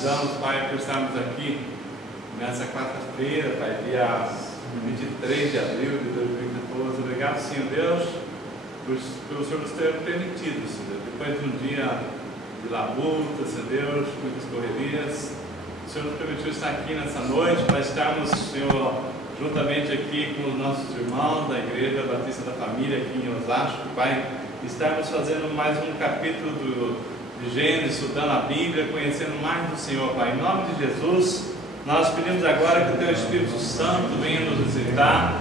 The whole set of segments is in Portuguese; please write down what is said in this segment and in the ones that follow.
te damos, Pai, por estarmos aqui nessa quarta-feira, Pai, dia 23 de abril de 2014. Obrigado, Senhor Deus, pelo Senhor nos ter permitido, Senhor, depois de um dia de labuta, Senhor Deus, muitas correrias, o Senhor nos permitiu estar aqui nessa noite para estarmos, Senhor, juntamente aqui com os nossos irmãos da Igreja Batista da Família aqui em Osasco, Pai, estarmos fazendo mais um capítulo de Gênesis, estudando a Bíblia, conhecendo mais do Senhor, Pai. Em nome de Jesus, nós pedimos agora que o Teu Espírito Santo venha nos visitar,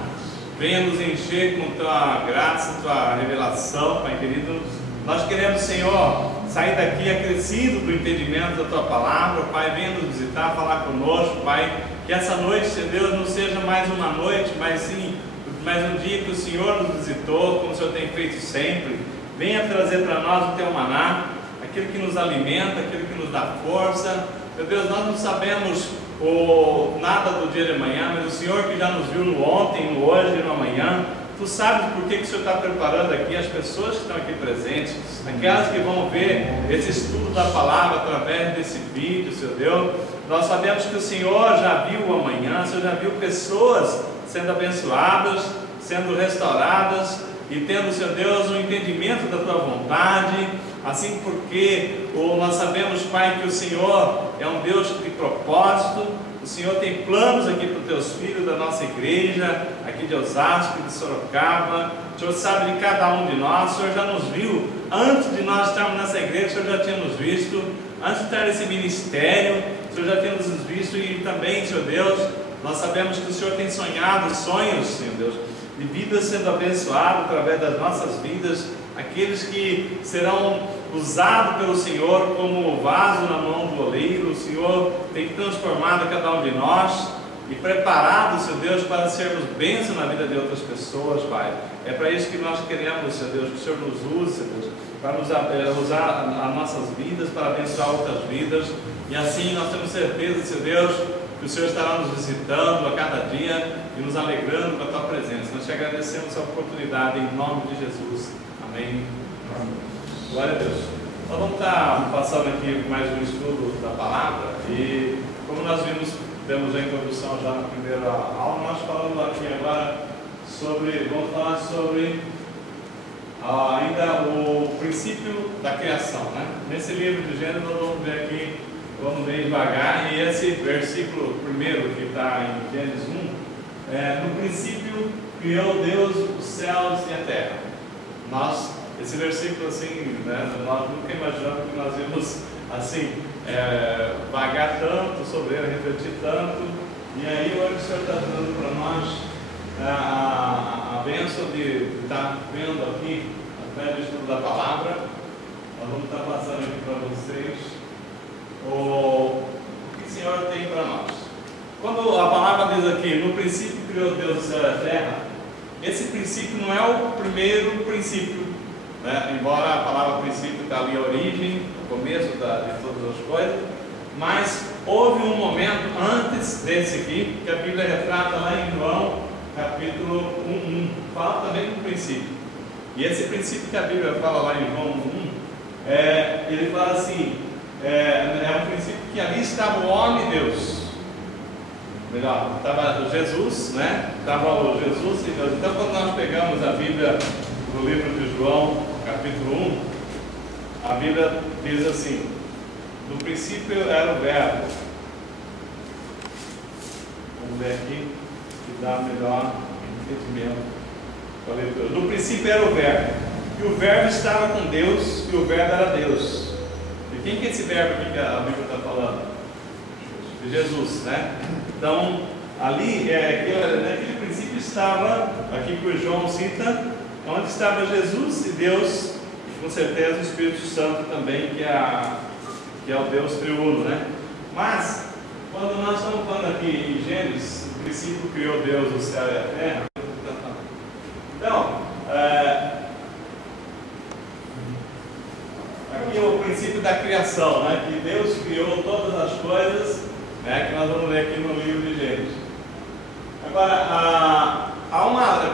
venha nos encher com Tua graça, Tua revelação, Pai querido. Nós queremos, Senhor, sair daqui acrescido do entendimento da Tua palavra, Pai. Venha nos visitar, falar conosco, Pai. Que essa noite, Senhor Deus, não seja mais uma noite, mas sim mais um dia que o Senhor nos visitou, como o Senhor tem feito sempre. Venha trazer para nós o Teu maná, aquilo que nos alimenta, aquilo que nos dá força. Meu Deus, nós não sabemos nada do dia de amanhã, mas o Senhor que já nos viu no ontem, no hoje e no amanhã, Tu sabes por que o Senhor está preparando aqui as pessoas que estão aqui presentes, aquelas que vão ver esse estudo da palavra através desse vídeo, Senhor Deus. Nós sabemos que o Senhor já viu o amanhã, o Senhor já viu pessoas sendo abençoadas, sendo restauradas e tendo, Senhor Deus, um entendimento da Tua vontade. Assim porque nós sabemos, Pai, que o Senhor é um Deus de propósito. O Senhor tem planos aqui para os Teus filhos da nossa igreja, aqui de Osasco, de Sorocaba. O Senhor sabe de cada um de nós. O Senhor já nos viu antes de nós estarmos nessa igreja. O Senhor já tinha nos visto antes de estar nesse ministério. O Senhor já tinha nos visto e também, Senhor Deus, nós sabemos que o Senhor tem sonhado sonhos, Senhor Deus, de vidas sendo abençoadas através das nossas vidas, aqueles que serão usados pelo Senhor como vaso na mão do oleiro. O Senhor tem transformado cada um de nós e preparado, Senhor Deus, para sermos bênção na vida de outras pessoas, Pai. É para isso que nós queremos, Senhor Deus, que o Senhor nos use, Senhor Deus, para usar as nossas vidas, para abençoar outras vidas. E assim nós temos certeza, Senhor Deus, que o Senhor estará nos visitando a cada dia e nos alegrando com a Tua presença. Nós te agradecemos a oportunidade em nome de Jesus. Amém. Glória a Deus. Nós vamos estar passando aqui mais um estudo da palavra e, como nós demos a introdução já na primeira aula, nós falamos aqui agora vamos falar sobre ainda o princípio da criação, né? Nesse livro de Gênesis nós vamos ver aqui, vamos ver devagar, e esse versículo primeiro que está em Gênesis 1, no princípio criou Deus os céus e a terra. Esse versículo assim, né, nós nunca imaginamos que nós íamos assim, vagar tanto sobre ele, refletir tanto, e aí hoje o Senhor está dando para nós a bênção de estar vendo aqui, através do estudo da palavra. Nós vamos estar passando aqui para vocês o que o Senhor tem para nós. Quando a palavra diz aqui, no princípio criou Deus o céu e a terra, esse princípio não é o primeiro princípio, né? Embora a palavra princípio está ali a origem, o começo de todas as coisas, mas houve um momento antes desse aqui, que a Bíblia retrata lá em João, capítulo 1, fala também do princípio. E esse princípio que a Bíblia fala lá em João 1, ele fala assim, é um princípio que ali estava o homem e Deus. Melhor, estava Jesus, né? Estava o Jesus e Deus. Então, quando nós pegamos a Bíblia no livro de João, capítulo 1, a Bíblia diz assim: no princípio era o Verbo. Vamos ver aqui, que dá melhor entendimento para a leitura. No princípio era o Verbo, e o Verbo estava com Deus, e o Verbo era Deus. E quem que é esse Verbo aqui que a Bíblia está falando? De Jesus, né? Então, ali, naquele princípio estava, aqui que o João cita, onde estava Jesus e Deus, e com certeza o Espírito Santo também, que é o Deus triuno, né? Mas, quando nós estamos falando aqui em Gênesis, o princípio criou Deus o céu e a terra. Então, aqui é o princípio da criação, né? Que Deus criou todas as coisas, né? Que nós vamos ler aqui no livro de Gênesis. Agora,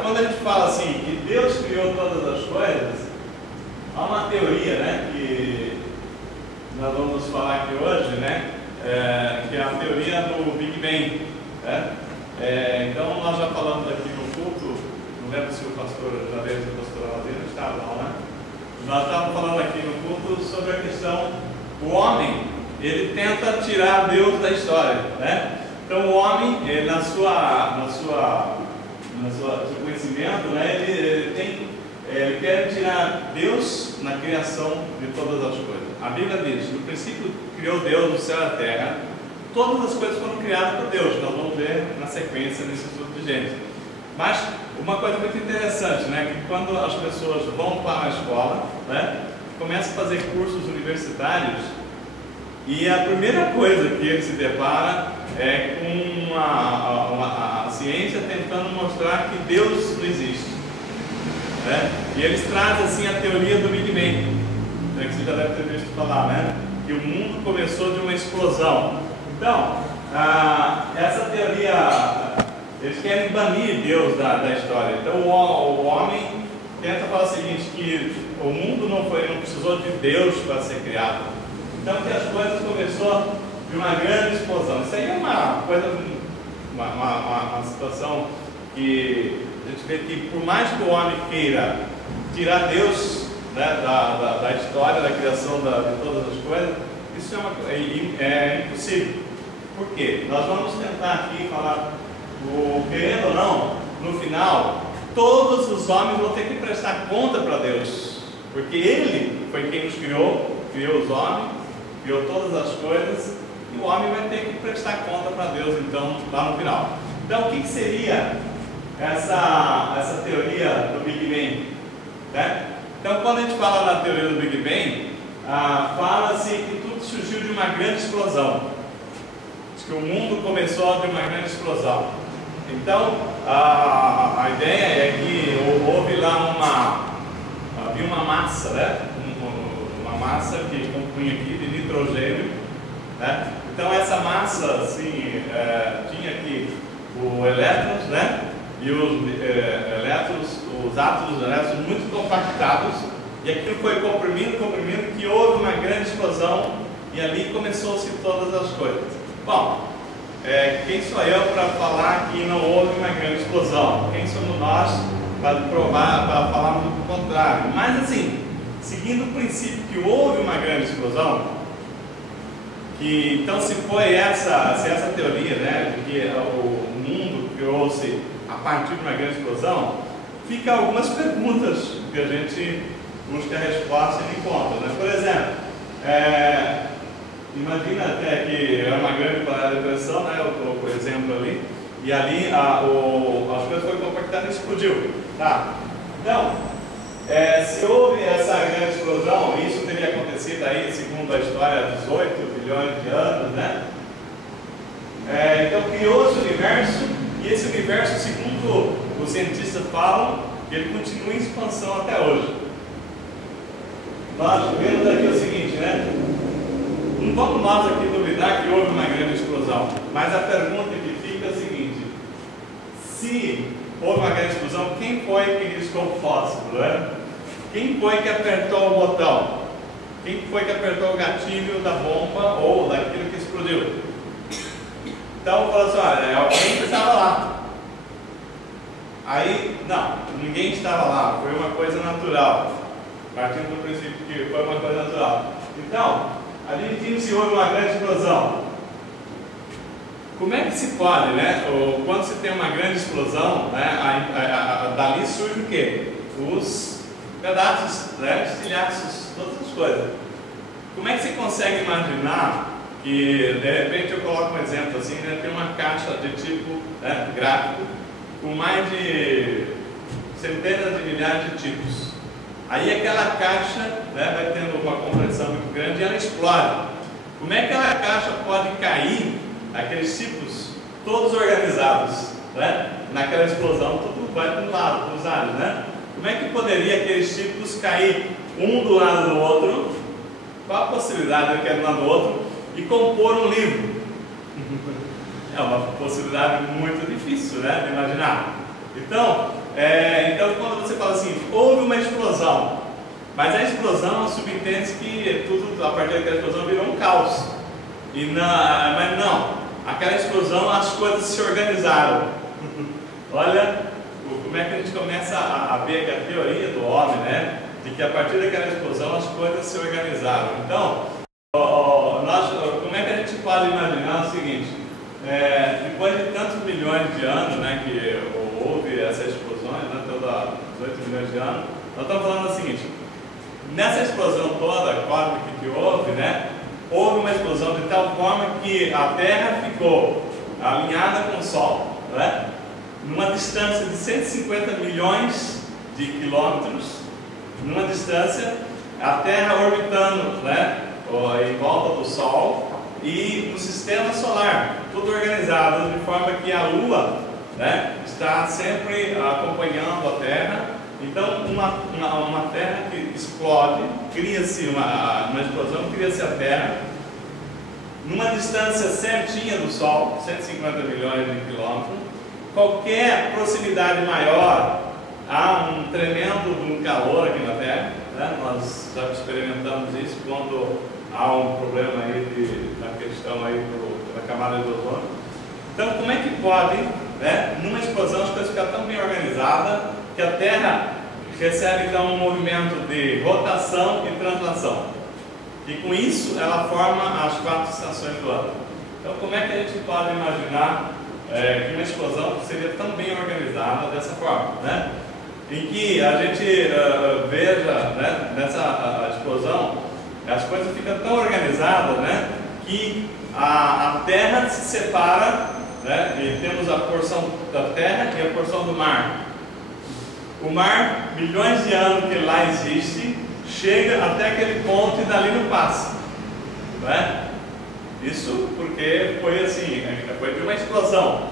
quando a gente fala assim, que Deus criou todas as coisas, há uma teoria, né? Que nós vamos falar aqui hoje, né? que é a teoria do Big Bang, né? Então nós já falamos aqui no culto, não lembro se o pastor Javier e o pastor Aldeiro estavam, né? Nós estávamos falando aqui no culto sobre a questão, o homem, ele tenta tirar Deus da história, né? Então o homem, seu conhecimento, né, ele quer tirar Deus na criação de todas as coisas. A Bíblia diz, no princípio criou Deus o céu e a terra, todas as coisas foram criadas por Deus. Nós vamos ver na sequência nesse estudo de Gênesis. Mas uma coisa muito interessante, né, que quando as pessoas vão para a escola, né, começam a fazer cursos universitários, e a primeira coisa que ele se depara é com a ciência tentando mostrar que Deus não existe, né? E eles trazem assim a teoria do Big Bang, né, que você já deve ter visto falar, né? Que o mundo começou de uma explosão. Então, essa teoria, eles querem banir Deus da história. Então o homem tenta falar o seguinte, que o mundo não precisou de Deus para ser criado. Então que as coisas começou de uma grande explosão. Isso aí é uma coisa, uma situação que a gente vê que por mais que o homem queira tirar Deus, né, da história, da criação de todas as coisas, isso é impossível. Por quê? Nós vamos tentar aqui falar, querendo ou não, no final, todos os homens vão ter que prestar conta para Deus, porque Ele foi quem nos criou os homens, criou todas as coisas, e o homem vai ter que prestar conta para Deus, então, lá no final. Então, o que seria essa teoria do Big Bang? Né? Então, quando a gente fala na teoria do Big Bang, fala-se que tudo surgiu de uma grande explosão. Diz que o mundo começou de uma grande explosão. Então, a ideia é que houve lá havia uma massa, né? Uma massa que compunha aqui de nitrogênio, né? Então essa massa, assim, tinha aqui os elétrons, né? E os átomos dos elétrons muito compactados, e aquilo foi comprimindo, que houve uma grande explosão, e ali começou-se todas as coisas. Bom, quem sou eu para falar que não houve uma grande explosão? Quem somos nós para provar, para falar do contrário? Mas assim, seguindo o princípio que houve uma grande explosão, que então se essa teoria, né, de que o mundo criou-se a partir de uma grande explosão, fica algumas perguntas que a gente busca a resposta e não encontra, né? Por exemplo, imagina até que é uma grande panela de pressão, né, por exemplo ali, e ali as coisas foram compactadas e explodiu, tá? Então, se houve essa grande explosão, isso teria acontecido aí, segundo a história, há 18 bilhões de anos, né? Então criou-se o universo, e esse universo, segundo os cientistas falam, ele continua em expansão até hoje. Nós vemos aqui o seguinte, né? Não vamos nós aqui duvidar que houve uma grande explosão, mas a pergunta que fica é a seguinte: se houve uma grande explosão, quem foi que riscou o fósforo, né? Quem foi que apertou o botão? Quem foi que apertou o gatilho da bomba ou daquilo que explodiu? Então, falou assim, olha, alguém estava lá. Aí, não, ninguém estava lá, foi uma coisa natural. Partindo do princípio que foi uma coisa natural. Então, ali diz se houve uma grande explosão. Como é que se pode, né? Quando se tem uma grande explosão, né, dali surge o quê? Os pedaços, né, estilhaços, todas as coisas. Como é que você consegue imaginar que, de repente, eu coloco um exemplo assim, né, tem uma caixa de tipo, né, gráfico, com mais de centenas de milhares de tipos. Aí aquela caixa, né, vai tendo uma compressão muito grande e ela explode. Como é que aquela caixa pode cair, aqueles tipos todos organizados, né? Naquela explosão, tudo vai para um lado, para os lados, né? Como é que poderia aqueles tipos cair um do lado do outro? Qual a possibilidade de cair um do lado do outro e compor um livro? É uma possibilidade muito difícil, né, de imaginar. Então, quando você fala assim, houve uma explosão, mas a explosão subentende que tudo, a partir daquela explosão, virou um caos. Mas não, aquela explosão as coisas se organizaram. Olha como é que a gente começa a ver a teoria do homem, né? De que a partir daquela explosão as coisas se organizaram. Então, como é que a gente pode imaginar o seguinte? Depois de tantos milhões de anos, né, que houve essas explosões, né, toda 18 milhões de anos, nós estamos falando o seguinte: nessa explosão toda cósmica que houve, né, houve uma explosão de tal forma que a Terra ficou alinhada com o Sol, né, numa distância de 150 milhões de quilômetros, numa distância, a Terra orbitando, né, em volta do Sol e no sistema solar, tudo organizado de forma que a Lua, né, está sempre acompanhando a Terra. Então, uma Terra que explode, cria-se uma explosão, cria-se a Terra numa distância certinha do Sol, 150 milhões de quilômetros. Qualquer proximidade maior, há um tremendo calor aqui na Terra, né? Nós já experimentamos isso quando há um problema aí na questão aí da camada de ozônio. Então, como é que pode, né, numa explosão as coisas ficar tão bem organizadas que a Terra recebe então um movimento de rotação e translação, e com isso ela forma as 4 estações do ano. Então, como é que a gente pode imaginar que uma explosão seria tão bem organizada dessa forma, né? Em que a gente veja, né, nessa explosão as coisas ficam tão organizadas, né, que a Terra se separa, né, e temos a porção da Terra e a porção do mar. O mar, milhões de anos que lá existe, chega até aquele ponto e dali não passa, né? Isso porque foi assim, foi de uma explosão.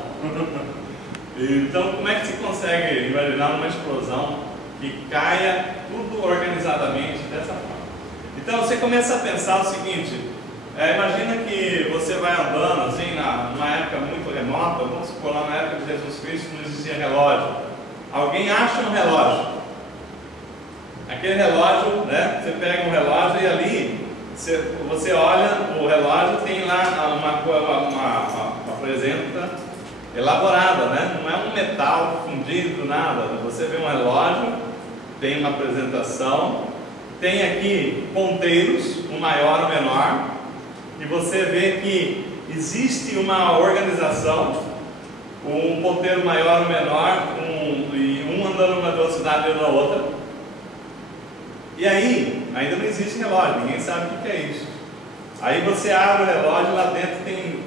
Então, como é que se consegue imaginar uma explosão que caia tudo organizadamente dessa forma? Então, você começa a pensar o seguinte: imagina que você vai andando assim, numa época muito remota, vamos supor lá na época de Jesus Cristo não existia relógio. Alguém acha um relógio. Aquele relógio, né? Você pega um relógio e ali você olha o relógio, tem lá uma presença elaborada, né? Não é um metal fundido, nada. Você vê um relógio, tem uma apresentação, tem aqui ponteiros, um maior e um menor, e você vê que existe uma organização, um ponteiro maior e menor, e um andando numa velocidade e na outra. E aí, ainda não existe relógio, ninguém sabe o que é isso. Aí você abre o relógio, lá dentro tem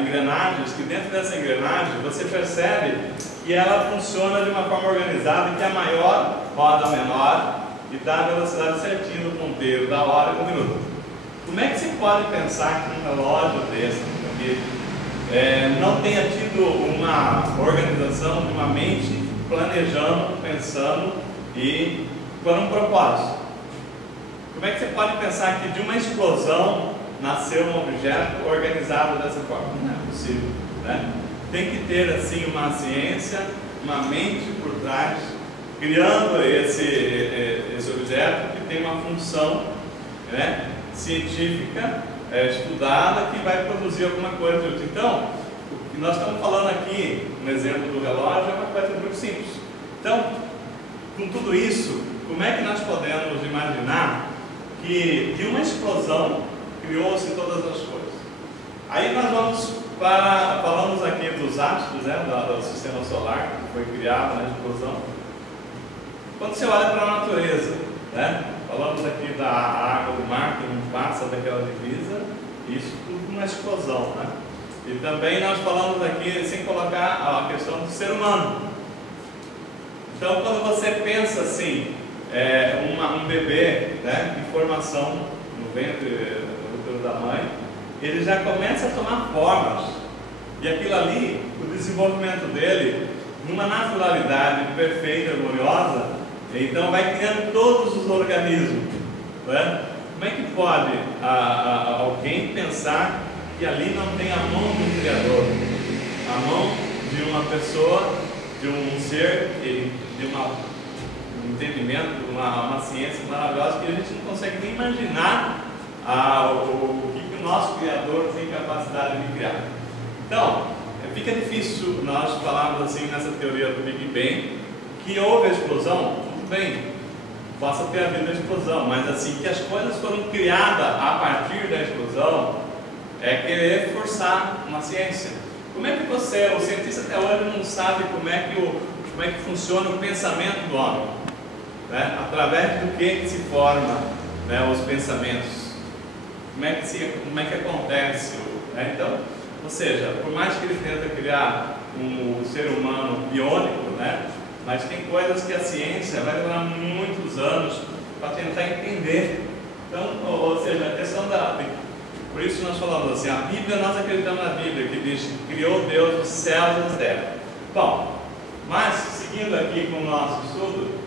engrenagens, que dentro dessa engrenagem você percebe que ela funciona de uma forma organizada, que a maior roda a menor e dá a velocidade certinha do ponteiro, da hora e do minuto. Como é que se pode pensar que um relógio desse aqui não tenha tido uma organização de uma mente planejando, pensando e com um propósito? Como é que você pode pensar que de uma explosão nasceu um objeto organizado dessa forma? Não é possível, né? Tem que ter assim uma ciência, uma mente por trás, criando esse objeto que tem uma função, né, científica, estudada, que vai produzir alguma coisa útil. Então, o que nós estamos falando aqui, no exemplo do relógio, é uma coisa muito simples. Então, com tudo isso, como é que nós podemos imaginar que de uma explosão criou-se todas as coisas? Aí nós falamos aqui dos astros, né, do sistema solar, que foi criado na explosão. Quando você olha para a natureza, né, falamos aqui da água do mar que não passa daquela divisa, isso tudo numa explosão, né? E também nós falamos aqui, sem colocar a questão do ser humano. Então, quando você pensa assim, um bebê, né, em formação no ventre, no útero da mãe, ele já começa a tomar formas, e aquilo ali, o desenvolvimento dele, numa naturalidade perfeita, harmoniosa, então vai criando todos os organismos, né? Como é que pode alguém pensar que ali não tem a mão do Criador, a mão de uma pessoa, de um ser, de um entendimento, uma ciência maravilhosa que a gente não consegue nem imaginar o que nosso Criador tem capacidade de criar. Então, fica difícil nós falarmos assim nessa teoria do Big Bang, que houve a explosão, tudo bem, possa ter havido a explosão, mas assim, que as coisas foram criadas a partir da explosão, é querer forçar uma ciência. Como é que você, o cientista até hoje não sabe como é que funciona o pensamento do homem, né? Através do que se forma, né, os pensamentos, como é que acontece, né? Então, ou seja, por mais que ele tenta criar um ser humano biônico, né, mas tem coisas que a ciência vai demorar muitos anos para tentar entender. Então, ou seja, a questão por isso nós falamos assim, a Bíblia, nós acreditamos na Bíblia, que diz que criou Deus os céus e a terra. Bom, mas seguindo aqui com o nosso estudo,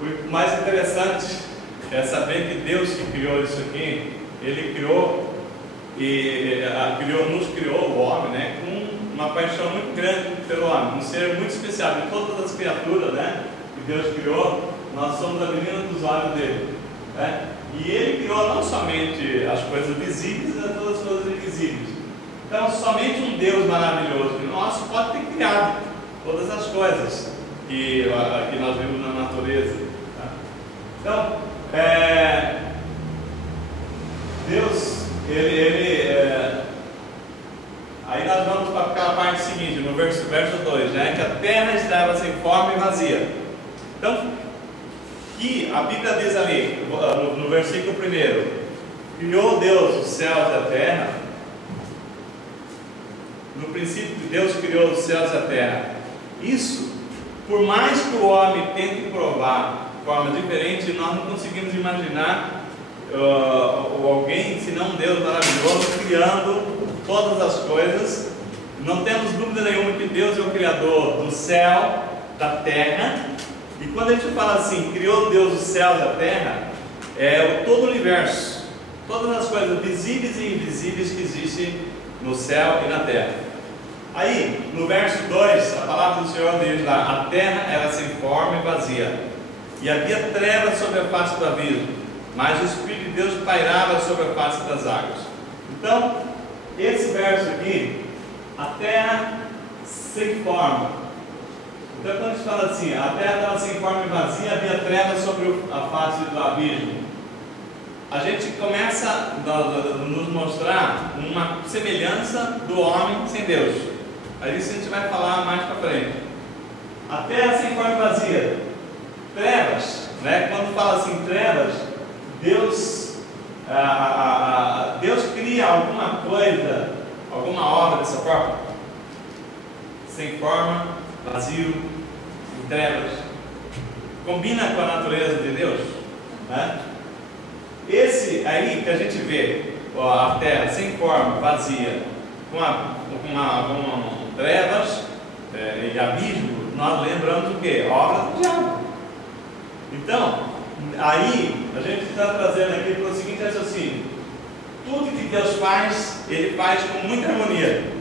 o mais interessante é saber que Deus que criou isso aqui, Ele nos criou o homem, né, com uma paixão muito grande pelo homem, um ser muito especial. De todas as criaturas, né, que Deus criou, nós somos a menina dos olhos dele, né? E Ele criou não somente as coisas visíveis, mas todas as coisas invisíveis. Então, somente um Deus maravilhoso que nosso pode ter criado todas as coisas que nós vemos na natureza, tá? Então, Deus, aí nós vamos para aquela parte seguinte, no verso 2, né, que a terra estava sem forma e vazia. Então, que a Bíblia diz ali, no versículo 1, criou Deus os céus e a terra. No princípio, Deus criou os céus e a terra. Isso, por mais que o homem tente provar de forma diferente, nós não conseguimos imaginar alguém, senão um Deus maravilhoso, criando todas as coisas. Não temos dúvida nenhuma que Deus é o Criador do céu, da terra. E quando a gente fala assim, criou Deus os céus e a terra, é todo o universo, todas as coisas visíveis e invisíveis que existem no céu e na terra. Aí, no verso 2, a palavra do Senhor diz lá, a terra era sem forma e vazia, e havia trevas sobre a face do abismo, mas o Espírito de Deus pairava sobre a face das águas. Então, esse verso aqui, a terra sem forma. Então, quando a gente fala assim, a terra estava sem forma e vazia, havia trevas sobre a face do abismo, a gente começa a nos mostrar uma semelhança do homem sem Deus. Aí isso a gente vai falar mais para frente. A terra sem forma e vazia, trevas, né? Quando fala assim trevas, Deus cria alguma coisa, alguma obra dessa forma, sem forma, vazio, em trevas. Combina com a natureza de Deus, né? Esse aí que a gente vê, a terra sem forma, vazia, com trevas e abismo, nós lembramos o que? Obra do diabo. Então, aí a gente está trazendo aqui para o seguinte raciocínio: tudo que Deus faz, Ele faz com muita harmonia.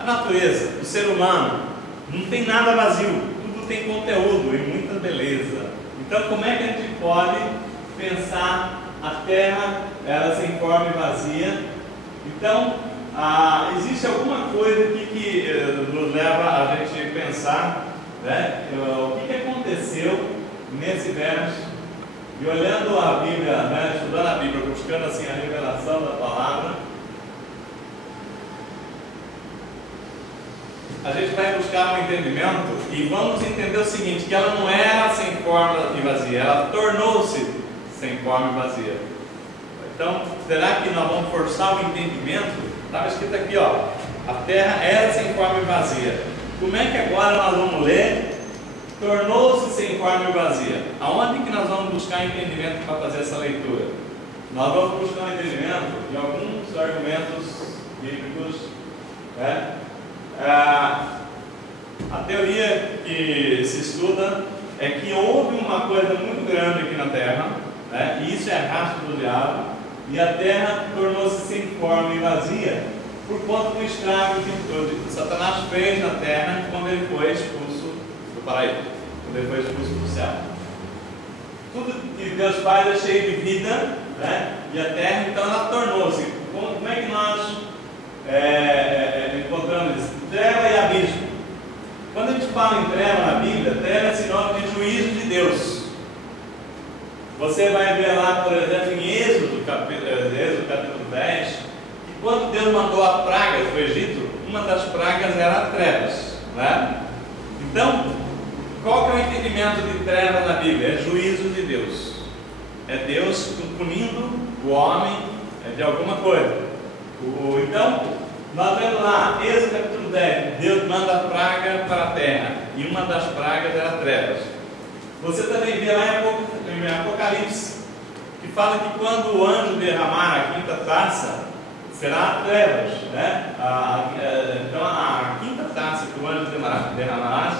A natureza, o ser humano, não tem nada vazio, tudo tem conteúdo e muita beleza. Então, como é que a gente pode pensar a terra era sem forma e vazia? Então, existe alguma coisa aqui que nos leva a gente pensar, né, o que aconteceu nesse verso. E olhando a Bíblia, né, estudando a Bíblia, buscando assim a revelação da palavra, a gente vai buscar um entendimento e vamos entender o seguinte: que ela não era sem forma e vazia, ela tornou-se sem forma e vazia. Então, será que nós vamos forçar o entendimento? Estava escrito aqui, ó, a terra era sem forma e vazia. Como é que agora nós vamos ler? Tornou-se sem forma e vazia. Aonde que nós vamos buscar entendimento para fazer essa leitura? Nós vamos buscar um entendimento de alguns argumentos bíblicos, né? A teoria que se estuda é que houve uma coisa muito grande aqui na terra, né? E isso é rastro do diabo, e a terra tornou-se sem forma e vazia por conta do estrago que Satanás fez na terra quando ele foi expulso do paraíso, quando ele foi expulso do céu. tudo que Deus faz é cheio de vida, né? E a terra, então, ela tornou-se. Como é que nós encontramos isso? Treva e abismo. Quando a gente fala em treva na Bíblia, treva é sinônimo de juízo de Deus. Você vai ver lá, por exemplo, em Êxodo capítulo 10, que quando Deus mandou a praga para o Egito, uma das pragas era trevas, né? Então, qual que é o entendimento de treva na Bíblia? É juízo de Deus. É Deus punindo o homem de alguma coisa. Então, nós vemos lá, Êxodo capítulo 10, Deus manda a praga para a terra, e uma das pragas era trevas. Você também vê lá em Apocalipse, que fala que quando o anjo derramar a quinta taça, será trevas, né? Então a quinta taça que o anjo derramará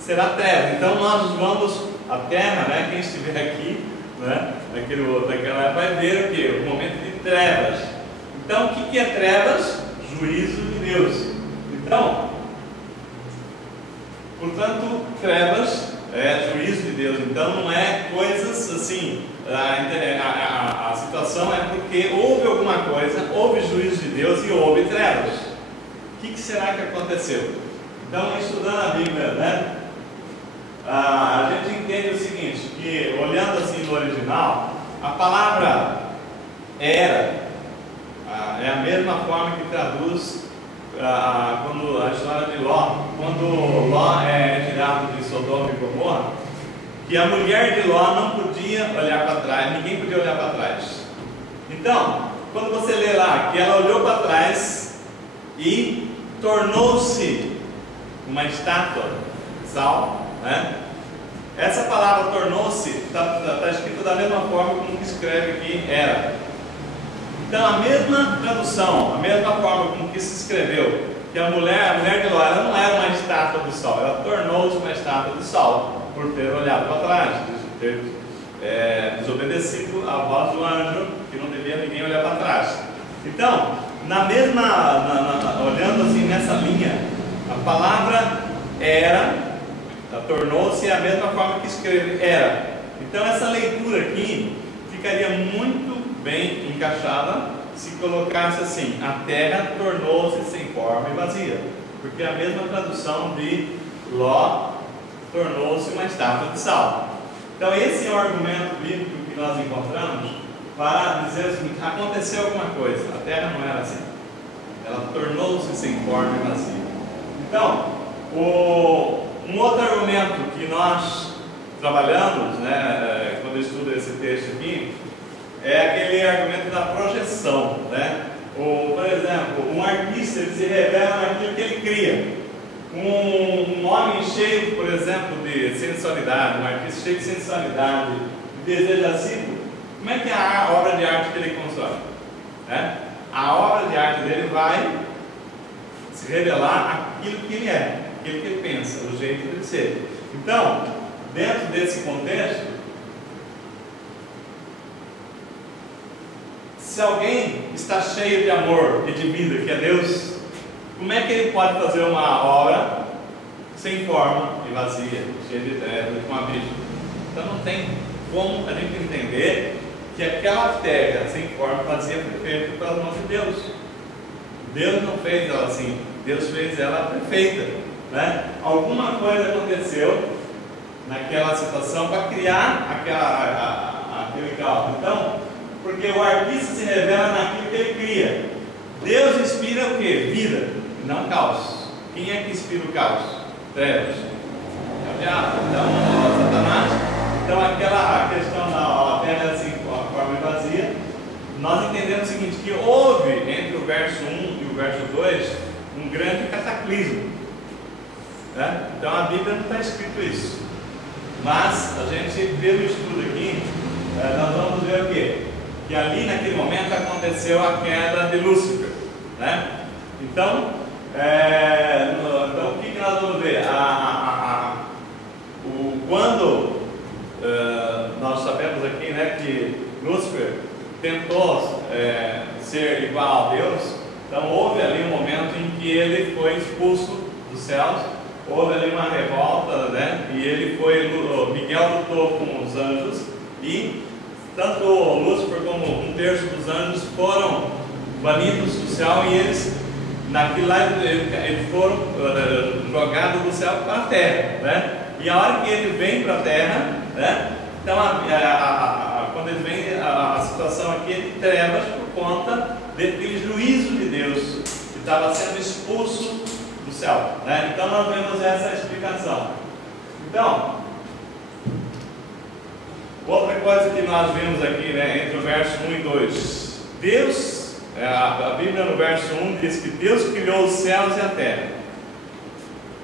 será trevas. Então nós vamos, a terra, né? Quem estiver aqui, né? Naquela época vai ver o que? O momento de trevas. Então o que é trevas? Juízo de Deus. Então, portanto, trevas é juízo de Deus. Então não é coisas assim. A situação é porque houve alguma coisa, houve juízo de Deus e houve trevas. O que será que aconteceu? Então, estudando a Bíblia, né, a gente entende o seguinte, que olhando assim no original, a palavra era é a mesma forma que traduz quando a história de Ló, quando Ló é tirado de Sodoma e Gomorra, que a mulher de Ló não podia olhar para trás, ninguém podia olhar para trás. Então, quando você lê lá que ela olhou para trás e tornou-se uma estátua de sal, né? Essa palavra tornou-se está escrita da mesma forma como que escreve aqui era. Então a mesma tradução, a mesma forma como que se escreveu, que a mulher de Ló, ela não era uma estátua de sal, ela tornou-se uma estátua de sal por ter olhado para trás, ter desobedecido a voz do anjo, que não devia ninguém olhar para trás. Então, olhando assim nessa linha, a palavra era, tornou-se a mesma forma que escreve era. Então essa leitura aqui ficaria muito bem encaixada se colocasse assim: a terra tornou-se sem forma e vazia, porque a mesma tradução de Ló tornou-se uma estátua de sal. Então esse é o argumento bíblico que nós encontramos para dizer o seguinte: aconteceu alguma coisa, a terra não era assim, ela tornou-se sem forma e vazia. Então, um outro argumento que nós trabalhamos, né, quando eu estudo esse texto aqui, é aquele argumento da projeção, né? Por exemplo, um artista, ele se revela naquilo que ele cria. Um homem cheio, por exemplo, de sensualidade, um artista cheio de sensualidade, de desejo lascivo, como é que é a obra de arte que ele constrói? Né? A obra de arte dele vai se revelar aquilo que ele é, aquilo que ele pensa, o jeito de ser. Então, dentro desse contexto, se alguém está cheio de amor e de vida, que é Deus, como é que ele pode fazer uma obra sem forma e vazia, cheia de trevas, com abismo? Então não tem como a gente entender que aquela terra sem forma e vazia foi feita pelas mãos de Deus. Deus não fez ela assim, Deus fez ela perfeita, né? Alguma coisa aconteceu naquela situação para criar aquele caos. Então, porque o artista se revela naquilo que ele cria. Deus inspira o que? Vida, não caos. Quem é que inspira o caos? Trevas. É o diabo. Então, Satanás. Então, aquela questão da terra assim, com a forma vazia, nós entendemos o seguinte: que houve entre o verso 1 e o verso 2 um grande cataclismo, né? Então, a Bíblia não está escrito isso. Mas, a gente, pelo estudo aqui, nós vamos ver o quê? Que ali naquele momento aconteceu a queda de Lúcifer, né? Então, o que nós vamos ver? Quando nós sabemos aqui, né, que Lúcifer tentou ser igual a Deus, então houve ali um momento em que ele foi expulso dos céus, houve ali uma revolta, né? E ele Miguel lutou com os anjos E tanto Lúcifer como um terço dos anjos foram banidos do céu, e eles, naquilo lá, eles foram jogados do céu para a terra, né? E a hora que ele vem para a terra, né? Então, quando ele vem, a situação aqui é de trevas por conta daquele juízo de Deus que estava sendo expulso do céu, né? Então, nós vemos essa explicação. Então, outra coisa que nós vemos aqui, né, entre o verso 1 e 2, Deus, a Bíblia no verso 1 diz que Deus criou os céus e a terra.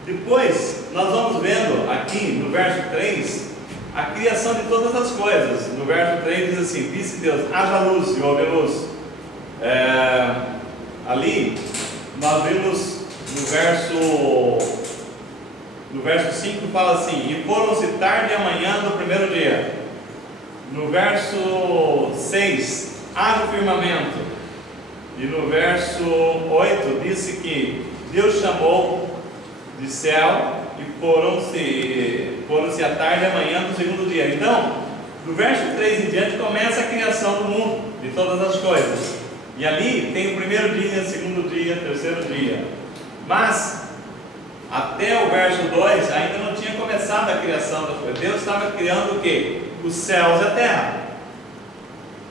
Depois, nós vamos vendo aqui no verso 3, a criação de todas as coisas. No verso 3 diz assim: disse Deus, haja luz, e houve luz. Ali, nós vimos no verso 5 fala assim: e foram-se tarde e amanhã do primeiro dia. No verso 6, haja o firmamento. E no verso 8 disse que Deus chamou de céu, e foram-se a tarde e amanhã do segundo dia. Então, do verso 3 em diante começa a criação do mundo, de todas as coisas. E ali tem o primeiro dia, segundo dia, terceiro dia. Mas até o verso 2 ainda não tinha começado a criação das coisas. Deus estava criando o quê? Os céus e a terra.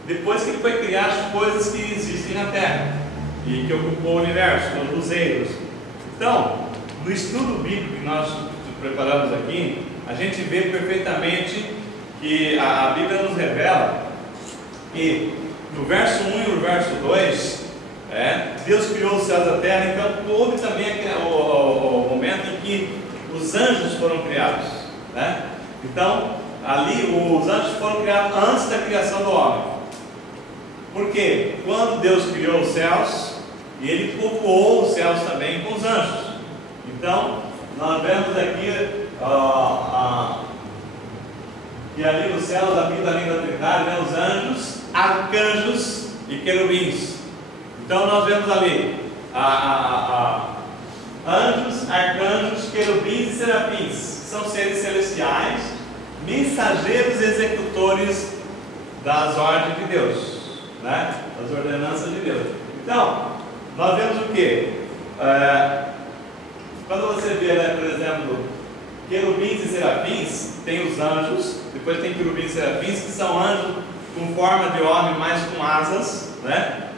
Depois que ele foi criar as coisas que existem na terra e que ocupou o universo, os luzeiros. Então, no estudo bíblico que nós preparamos aqui, a gente vê perfeitamente que a Bíblia nos revela que no verso 1 e no verso 2, Deus criou os céus e a terra. Então houve também o momento em que os anjos foram criados, né? Então ali os anjos foram criados antes da criação do homem. Porque quando Deus criou os céus, e Ele povoou os céus também com os anjos. Então nós vemos aqui que ali nos céus habita além da Trindade, né, os anjos, arcanjos e querubins. Então nós vemos ali anjos, arcanjos, querubins e serafins. São seres celestiais, mensageiros executores das ordens de Deus, né? Das ordenanças de Deus. Então, nós vemos o que? Quando você vê, né, por exemplo, querubins e serafins, tem os anjos, depois tem querubins e serafins, que são anjos com forma de homem, mas com asas, né?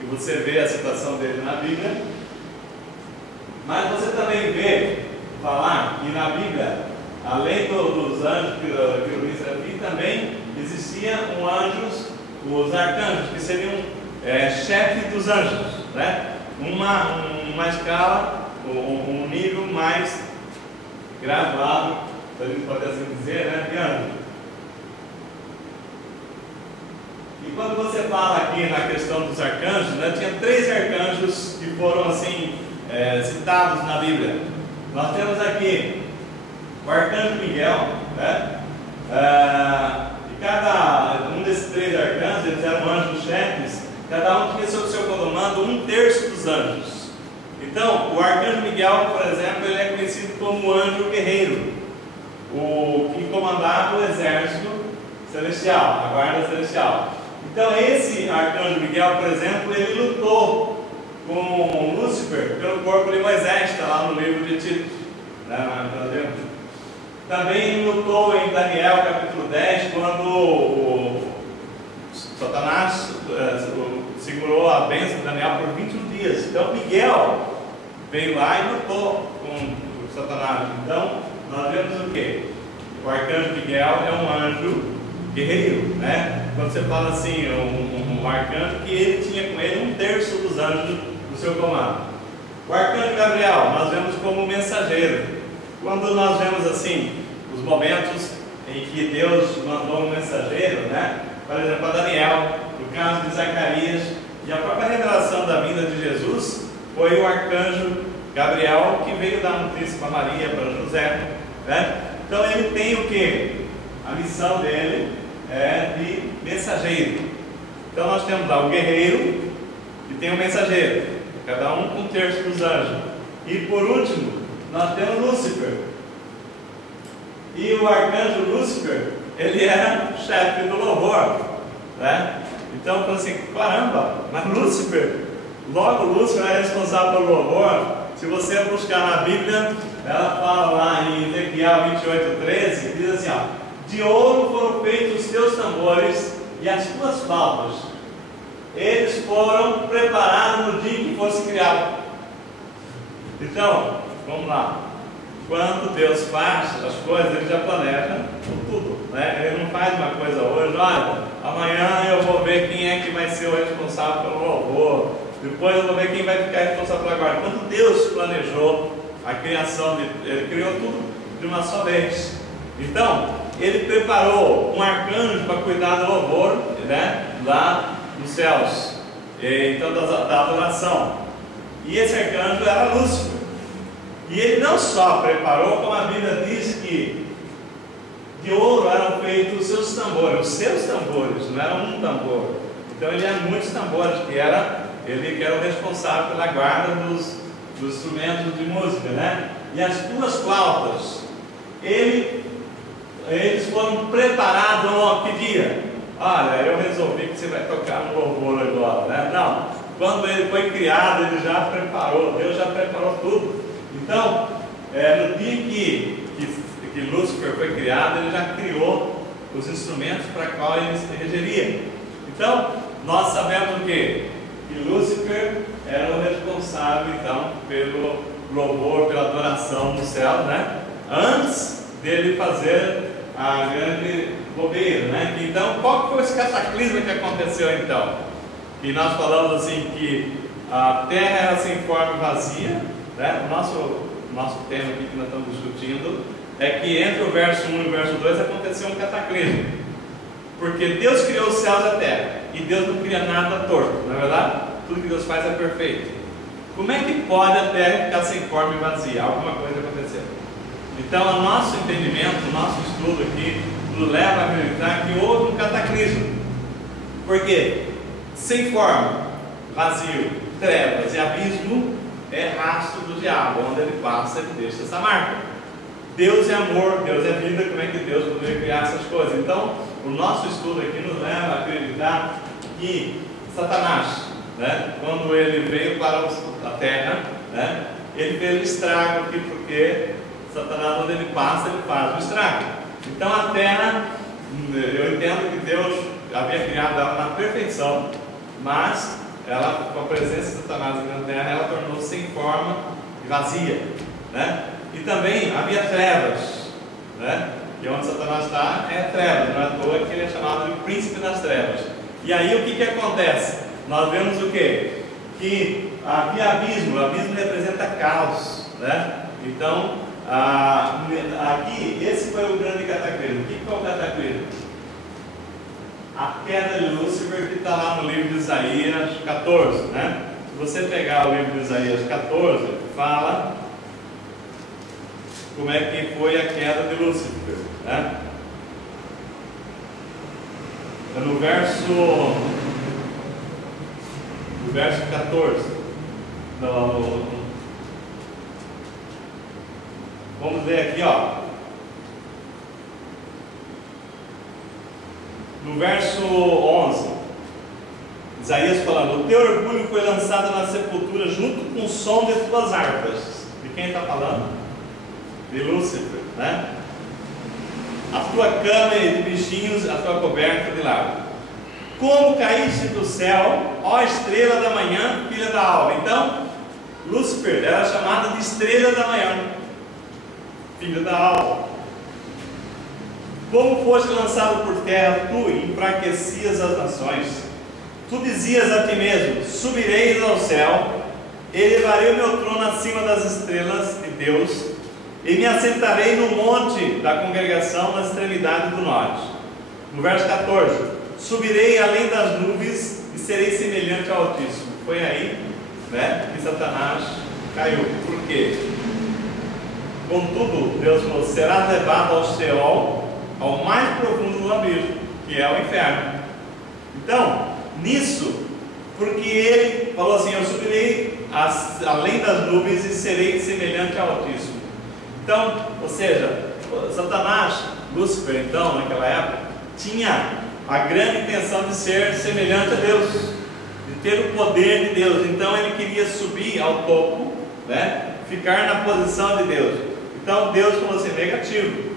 E você vê a citação dele na Bíblia. Mas você também vê falar que na Bíblia, além dos anjos, querubins e serafins, também existiam os arcanjos, que seriam chefes dos anjos, né? Uma escala, um nível mais graduado, se a gente pode assim dizer, né, de anjo. E quando você fala aqui na questão dos arcanjos, né, tinha 3 arcanjos que foram assim citados na Bíblia. Nós temos aqui o arcanjo Miguel, né? E cada um desses 3 arcanjos, eles eram anjos chefes, cada um tinha sob seu comando 1/3 dos anjos. Então, o arcanjo Miguel, por exemplo, ele é conhecido como anjo guerreiro, o que comandava o exército celestial, a guarda celestial. Então, esse arcanjo Miguel, por exemplo, ele lutou com Lúcifer pelo corpo de Moisés, está lá no livro de Tito, né? Também ele lutou em Daniel capítulo 10, quando o Satanás segurou a bênção de Daniel por 21 dias. Então Miguel veio lá e lutou com o Satanás. Então nós vemos o que? O arcanjo Miguel é um anjo guerreiro, né? Quando você fala assim, um arcanjo que ele tinha com ele 1/3 dos anjos do seu comando. O arcanjo Gabriel nós vemos como mensageiro. Quando nós vemos assim os momentos em que Deus mandou um mensageiro, né? Por exemplo, a Daniel, no caso de Zacarias, e a própria revelação da vinda de Jesus foi o arcanjo Gabriel que veio dar notícia para Maria, para José, né? Então ele tem o que? A missão dele é de mensageiro. Então nós temos lá o guerreiro e tem o mensageiro, cada um com 1/3 dos anjos. E por último, nós temos Lúcifer. E o arcanjo Lúcifer, ele era chefe do louvor, né? Então, eu falei assim, caramba, mas Lúcifer, logo Lúcifer é responsável pelo louvor. Se você buscar na Bíblia, ela fala lá em Ezequiel 28:13, diz assim, ó: de ouro foram feitos os teus tambores e as tuas flautas. Eles foram preparados no dia em que fosse criado. Então, vamos lá. Quando Deus faz as coisas, Ele já planeja tudo, né? Ele não faz uma coisa hoje, olha, amanhã eu vou ver quem é que vai ser o responsável pelo louvor, depois eu vou ver quem vai ficar responsável pela guarda. Quando Deus planejou a criação, Ele criou tudo de uma só vez. Então, Ele preparou um arcanjo para cuidar do louvor, né? Lá nos céus, então da adoração. E esse arcanjo era Lúcifer. E ele não só preparou, como a Bíblia diz que de ouro eram feitos os seus tambores, não era um tambor. Então ele tinha muitos tambores, ele que era o responsável pela guarda dos instrumentos de música, né? E as duas flautas, eles foram preparados no que dia? Olha, eu resolvi que você vai tocar no louvor agora, né? Não, quando ele foi criado, ele já preparou, Deus já preparou tudo. Então, no dia que Lúcifer foi criado, ele já criou os instrumentos para qual ele se regeria. Então, nós sabemos o quê? Que Lúcifer era o responsável, então, pelo louvor, pela adoração no céu, né? Antes dele fazer a grande bobeira, né? Então, qual foi esse cataclisma que aconteceu então? E nós falamos assim que a terra era sem forma e vazia, né? O nosso tema aqui que nós estamos discutindo é que entre o verso 1 e o verso 2 aconteceu um cataclismo, porque Deus criou os céus e a terra, e Deus não cria nada torto, não é verdade? Tudo que Deus faz é perfeito. Como é que pode a terra ficar sem forma e vazia? Alguma coisa aconteceu. Então, o nosso entendimento, o nosso estudo aqui nos leva a acreditar que houve um cataclismo. Por quê? Sem forma, vazio, trevas e abismo é rastro do diabo. Onde ele passa, ele deixa essa marca. Deus é amor, Deus é vida. Como é que Deus poderia criar essas coisas? Então, o nosso estudo aqui nos leva a acreditar que Satanás, né, quando ele veio para a terra, né, ele fez um estrago aqui, porque Satanás, onde ele passa, ele faz um estrago. Então a terra, eu entendo que Deus havia criado ela na perfeição, mas ela, com a presença de Satanás na terra, ela tornou-se sem forma e vazia, né? E também havia trevas, né? E onde Satanás está é trevas, não é à toa que ele é chamado de príncipe das trevas. E aí o que acontece? Nós vemos o quê? Que havia abismo, o abismo representa caos, né? Então, aqui, esse foi o grande cataclismo. O que é o cataclismo? A queda de Lúcifer, que está lá no livro de Isaías 14, né? Se você pegar o livro de Isaías 14, fala como é que foi a queda de Lúcifer, né? No verso 14, vamos ler aqui, ó. No verso 11, Isaías falando: o teu orgulho foi lançado na sepultura junto com o som de tuas harpas. De quem está falando? De Lúcifer, né? A tua cama de bichinhos, a tua coberta de larva. Como caíste do céu, ó estrela da manhã, filha da alva. Então, Lúcifer era chamado de estrela da manhã, filho da alva. Como foste lançado por terra, tu enfraquecias as nações. Tu dizias a ti mesmo: subirei ao céu, elevarei o meu trono acima das estrelas de Deus, e me assentarei no monte da congregação na extremidade do norte. No verso 14: subirei além das nuvens e serei semelhante ao Altíssimo. Foi aí, né, que Satanás caiu. Por quê? Contudo, Deus falou: serás levado ao Sheol, ao mais profundo do abismo, que é o inferno. Então, nisso, porque ele falou assim: eu subirei além das nuvens e serei semelhante ao Altíssimo. Então, ou seja, Satanás, Lúcifer, então, naquela época, tinha a grande intenção de ser semelhante a Deus, de ter o poder de Deus. Então ele queria subir ao topo, né? Ficar na posição de Deus. Então Deus falou assim: negativo,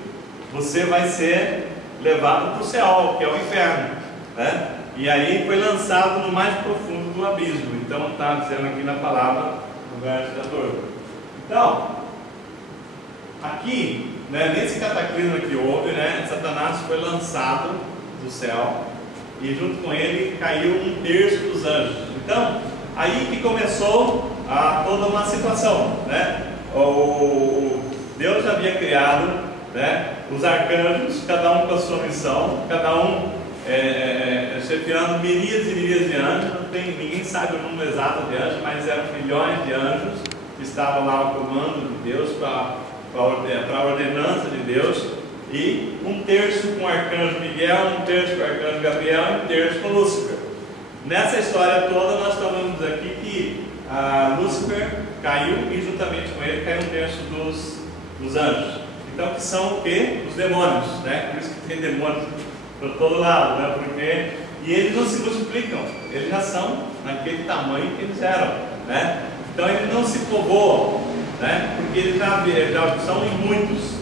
você vai ser levado para o céu, que é o inferno, né? E aí foi lançado no mais profundo do abismo. Então está dizendo aqui na palavra, no verso 14. Então, aqui, né, nesse cataclismo que houve, né, Satanás foi lançado do céu, e junto com ele caiu 1/3 dos anjos. Então, aí que começou toda uma situação, né? Deus havia criado, né, os arcanjos, cada um com a sua missão, cada um chefiando miríades e miríades de anjos. Ninguém sabe o número exato de anjos, mas eram milhões de anjos que estavam lá ao comando de Deus, para a ordenança de Deus, e 1/3 com o arcanjo Miguel, 1/3 com o arcanjo Gabriel e 1/3 com Lúcifer. Nessa história toda nós estamos vendo aqui que Lúcifer caiu, e juntamente com ele caiu 1/3 dos anjos. Então, que são o quê? Os demônios, né? Por isso que tem demônios por todo lado, né? Porque, e eles não se multiplicam, eles já são naquele tamanho que eles eram, né? Então eles não se povoam, né? Porque eles já são em muitos,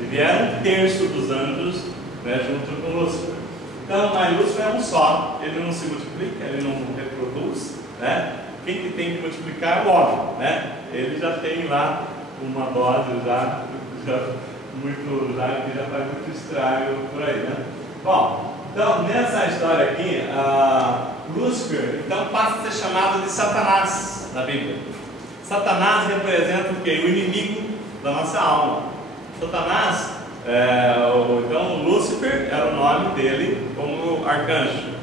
e vieram 1/3 dos anjos, né, junto com Lúcifer. Então, mas Lúcifer é um só, ele não se multiplica, ele não reproduz, né? Quem que tem que multiplicar é o homem, né? Ele já tem lá uma dose que já faz muito estrago por aí, né? Bom, então nessa história aqui, Lúcifer então passa a ser chamado de Satanás na Bíblia. Satanás representa o quê? O inimigo da nossa alma. Satanás, então Lúcifer era o nome dele como arcanjo.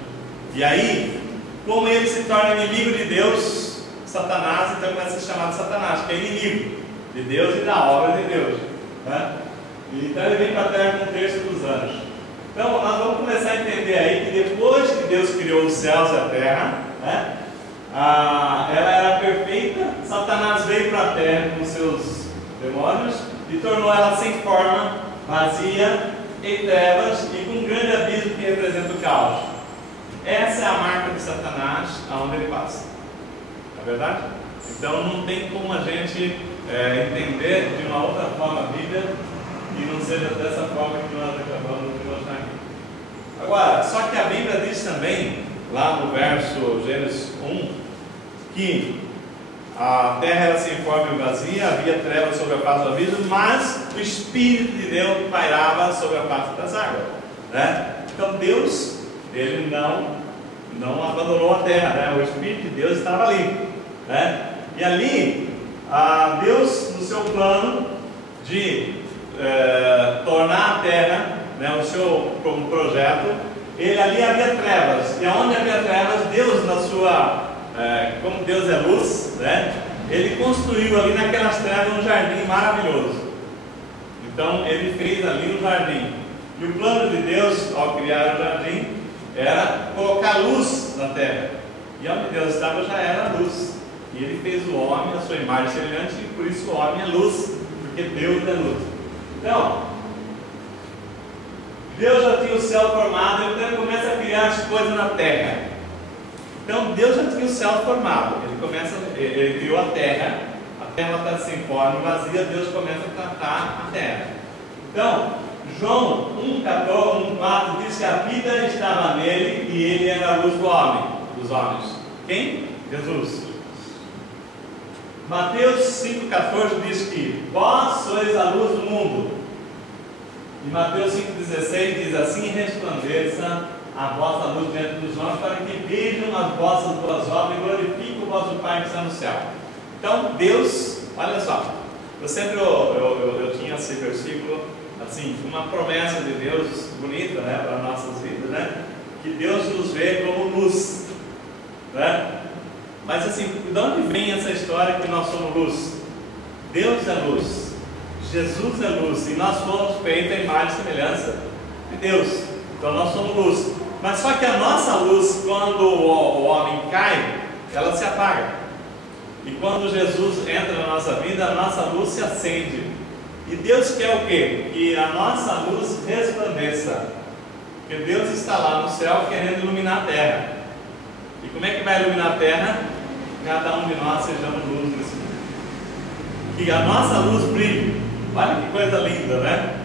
E aí, como ele se torna inimigo de Deus, Satanás então começa a ser chamado de Satanás, que é inimigo de Deus e da obra de Deus, né? Então ele vem para a terra com 1/3 dos anjos. Então nós vamos começar a entender aí que depois que Deus criou os céus e a terra, né, ela era perfeita. Satanás veio para a terra com seus demônios e tornou ela sem forma, vazia, em trevas e com um grande abismo que representa o caos. Essa é a marca de Satanás aonde ele passa, não é verdade? Então não tem como a gente entender de uma outra forma a Bíblia que não seja dessa forma que nós acabamos de mostrar aqui. Agora, só que a Bíblia diz também, lá no verso Gênesis 1, que a terra era sem forma e vazia, havia trevas sobre a face do abismo, mas o Espírito de Deus pairava sobre a face das águas, né? Então Deus, ele não abandonou a terra, né? O Espírito de Deus estava ali, né? E ali, Deus, no seu plano de tornar a terra, né, o seu como projeto, ali havia trevas, e aonde havia trevas, Deus na sua, como Deus é luz, né, ele construiu ali naquelas trevas um jardim maravilhoso. Então ele fez ali um jardim, e o plano de Deus ao criar o jardim era colocar luz na terra, e onde Deus estava já era luz, e ele fez o homem à sua imagem semelhante, e por isso o homem é luz, porque Deus é luz. Então, Deus já tinha o céu formado, então ele começa a criar as coisas na terra. Então Deus já tinha o céu formado, ele criou a terra está sem forma e vazia, Deus começa a tratar a terra. Então, João 1,4 diz que a vida estava nele e ele era a luz dos homens. Quem? Jesus. Mateus 5,14 diz que vós sois a luz do mundo. E Mateus 5,16 diz assim: resplandeça a vossa luz diante dos homens, para que vejam as vossas boas obras e glorifiquem o vosso Pai que está no céu. Então Deus, olha só, eu tinha esse versículo assim, uma promessa de Deus bonita, né, para nossas vidas, né? Que Deus nos vê como luz, né? Mas assim, de onde vem essa história que nós somos luz? Deus é luz, Jesus é luz, e nós fomos feitos à imagem e semelhança de Deus. Então nós somos luz. Mas só que a nossa luz, quando o homem cai, ela se apaga. E quando Jesus entra na nossa vida, a nossa luz se acende. E Deus quer o quê? Que a nossa luz resplandeça. Porque Deus está lá no céu querendo iluminar a terra. E como é que vai iluminar a terra? Cada um de nós sejamos luz nesse mundo. Que a nossa luz brilhe. Olha que coisa linda, né?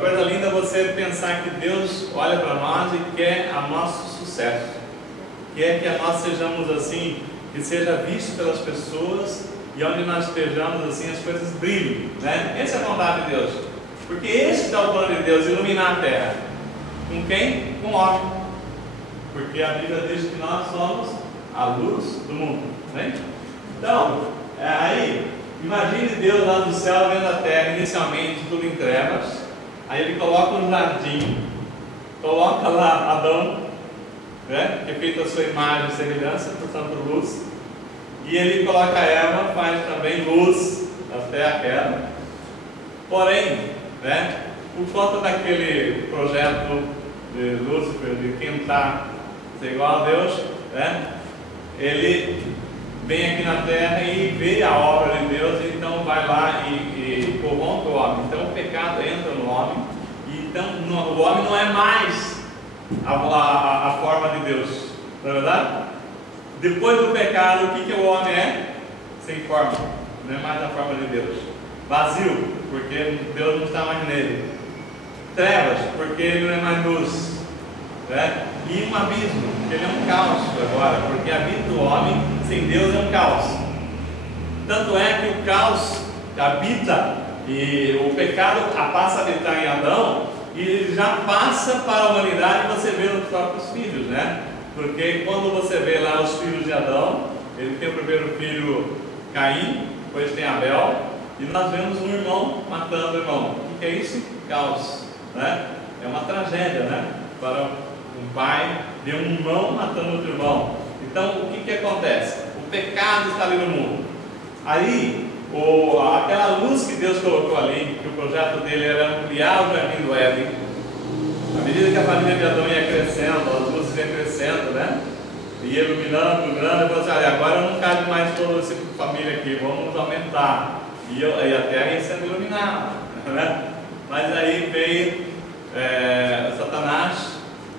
Coisa linda você pensar que Deus olha para nós e quer o nosso sucesso. Quer que nós sejamos assim, que seja visto pelas pessoas, e onde nós estejamos assim, as coisas brilhem, né? Essa é a vontade de Deus. Porque esse é o plano de Deus, iluminar a terra. Com quem? Com o homem. Porque a Bíblia diz que nós somos a luz do mundo, né? Então, aí, imagine Deus lá do céu vendo a terra, inicialmente tudo em trevas. Aí Ele coloca um jardim, coloca lá Adão, né? Que é feito a sua imagem e semelhança, portanto luz. E Ele coloca Eva, faz também luz até a queda. Porém, né? Por conta daquele projeto de Lúcifer, de tentar ser igual a Deus, né? Ele vem aqui na terra e vê a obra de Deus, e então vai lá e corrompe o homem. Então o pecado entra no homem, e então o homem não é mais a forma de Deus, não é verdade? Depois do pecado, o que o homem é? Sem forma, não é mais a forma de Deus. Vazio, porque Deus não está mais nele. Trevas, porque ele não é mais luz, né? E um abismo, porque ele é um caos agora, porque a vida do homem sem Deus é um caos. Tanto é que o caos habita, e o pecado passa a habitar em Adão, e já passa para a humanidade. Você vê nos próprios filhos, né? Porque quando você vê lá os filhos de Adão, ele tem o primeiro filho Caim, depois tem Abel, e nós vemos um irmão matando o irmão. O que é isso? Caos, né? É uma tragédia, né? Para um pai de um irmão matando outro irmão. Então o que acontece? O pecado está ali no mundo. Aí aquela luz que Deus colocou ali, que o projeto dele era ampliar o jardim do Éden. À medida que a família de Adão ia crescendo, as luzes iam crescendo, né? Ia iluminando, ele falou assim: olha, agora não cabe mais toda essa família aqui, vamos aumentar. E a terra ia sendo iluminada, né? Mas aí veio Satanás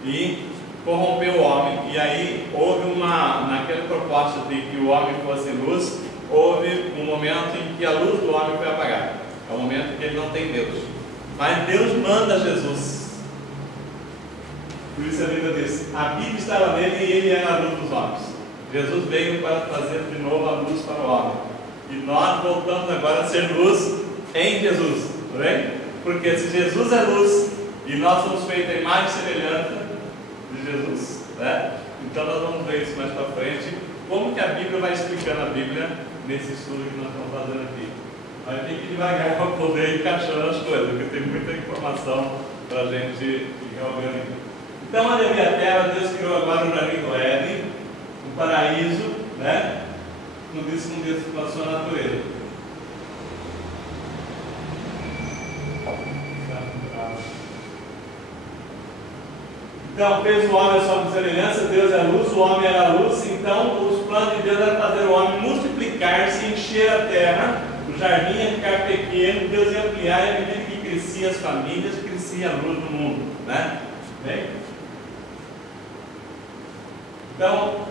e corrompeu o homem. E aí houve naquele propósito de que o homem fosse luz, houve um momento em que a luz do homem foi apagada. É o momento que ele não tem Deus. Mas Deus manda Jesus. Por isso a Bíblia diz: a Bíblia estava nele e ele era a luz dos homens. Jesus veio para trazer de novo a luz para o homem. E nós voltamos agora a ser luz em Jesus, não é? Porque se Jesus é luz e nós somos feitos a imagem e semelhança de Jesus, né? Então nós vamos ver isso mais para frente, como que a Bíblia vai explicando a Bíblia nesse estudo que nós estamos fazendo aqui. Mas tem que ir devagar para poder ir encaixando as coisas, porque tem muita informação para a gente ir organizando. Então, onde havia a terra, Deus criou agora o jardim do Éden, um paraíso, né? Com a sua natureza. Então, fez o homem a sua semelhança, Deus é a luz, o homem era a luz. Então, os planos de Deus era fazer o homem multiplicar-se, encher a terra, o jardim ia ficar pequeno, Deus ia ampliar, e à medida que crescia as famílias, crescia a luz do mundo, né? Bem? Então,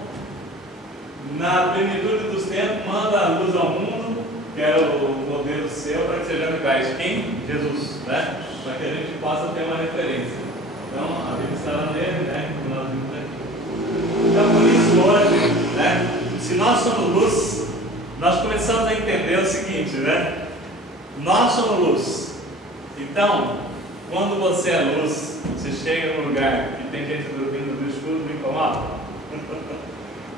na plenitude dos tempos, manda a luz ao mundo, que é o modelo seu, para que sejamos iguais. Quem? Jesus, né? Para que a gente possa ter uma referência. Então, a Bíblia está nele, né? Que nós vimos aqui. Então, por isso, hoje, né? Se nós somos luz, nós começamos a entender o seguinte, né? Nós somos luz. Então, quando você é luz, você chega num lugar que tem gente dormindo no escuro, não incomoda.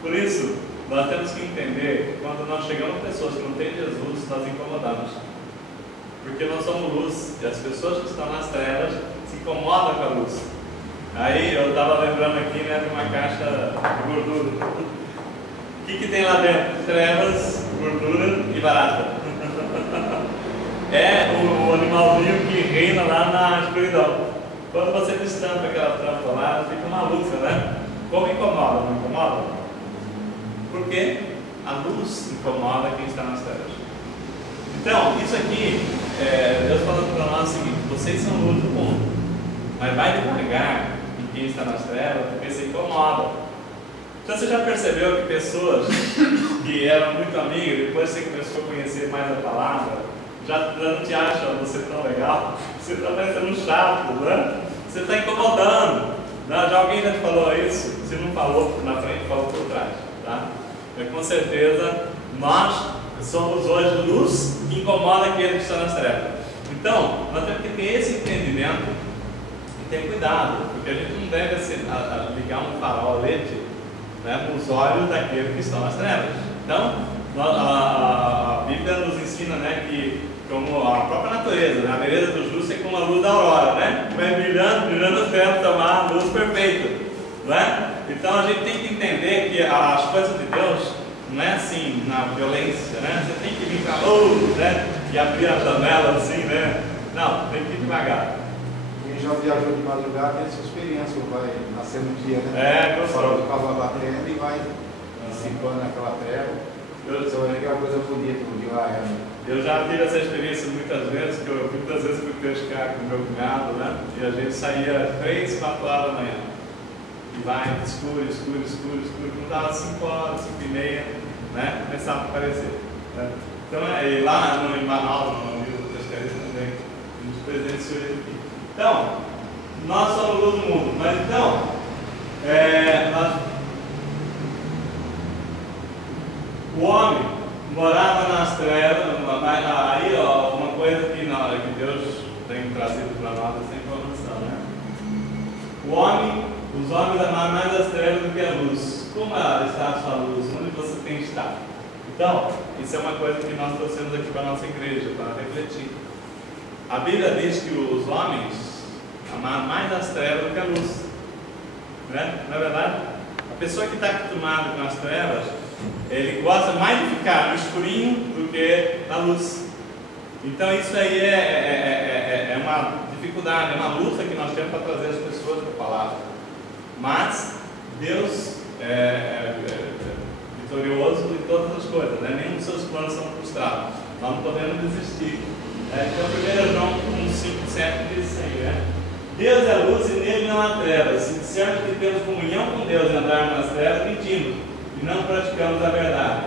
Por isso, nós temos que entender, quando nós chegamos a pessoas que não têm Jesus, nós incomodamos. Porque nós somos luz, e as pessoas que estão nas trevas se incomodam com a luz. Aí eu estava lembrando aqui, né, de uma caixa de gordura. O que tem lá dentro? Trevas, gordura e barata. É o animalzinho que reina lá na escuridão. Quando você destampa aquela tampa lá, fica uma luz, né? Como incomoda, não incomoda? Porque a luz incomoda quem está nas trevas. Então, isso aqui Deus falando para nós o seguinte: vocês são luz do mundo, mas vai devagar em quem está nas trevas, porque se incomoda. Então você já percebeu que pessoas que eram muito amigas, depois você começou a conhecer mais a palavra, já não te acham você tão legal? Você está parecendo chato, né? Você está incomodando. Já alguém já te falou isso? Se não falou na frente, falou por trás, tá? Mas com certeza nós somos hoje luz que incomoda aquele que está nas trevas. Então, nós temos que ter esse entendimento e ter cuidado, porque a gente não deve ligar um farolete, né, nos olhos daqueles que estão nas trevas. Então, a Bíblia nos ensina, né, que como a própria natureza, né, a beleza do justo é como a luz da aurora, né? Vai brilhando, brilhando até tomar a luz perfeita, né? Então a gente tem que entender que as coisas de Deus não é assim na violência, né? Você tem que vir para a luz, né? E abrir a janela assim, né? Não, tem que ir devagar. Quem já viajou de madrugada tem essa experiência, vai nascer no dia, né? O farol do cavalo batendo e vai dissipando aquela treva. Você vai ver que é uma coisa bonita no dia lá. Eu já tive essa experiência muitas vezes, que eu muitas vezes fui pescar com o meu cunhado, né? E a gente saía 3, 4 horas da manhã. E vai escuro, escuro, escuro, escuro. Quando dava 5 horas, 5 e meia, né? Começava a aparecer. Né? Então, e lá em Manaus, no amigo do pescaria também, a gente presenciou isso aqui. Então, nós somos luz do mundo, mas então, o homem morava nas trevas. Aí, ó, uma coisa que Deus tem trazido para nós essa informação, né? Os homens amaram mais as trevas do que a luz. Como está a sua luz? Onde você tem estado? Então, isso é uma coisa que nós trouxemos aqui para a nossa igreja, para refletir. A Bíblia diz que os homens amaram mais as trevas do que a luz, né? Não é verdade? A pessoa que está acostumada com as trevas, ele gosta mais de ficar no escurinho do que na luz. Então isso aí é uma dificuldade, é uma luta que nós temos para trazer as pessoas para a palavra. Mas Deus é vitorioso em todas as coisas, né? Nenhum dos seus planos são frustrados. Nós não podemos desistir. Então 1 João 1,5,7 diz isso aí, né? Deus é luz e nele não há trevas. Se dissermos que temos comunhão com Deus e andarmos nas trevas, mentimos e não praticamos a verdade.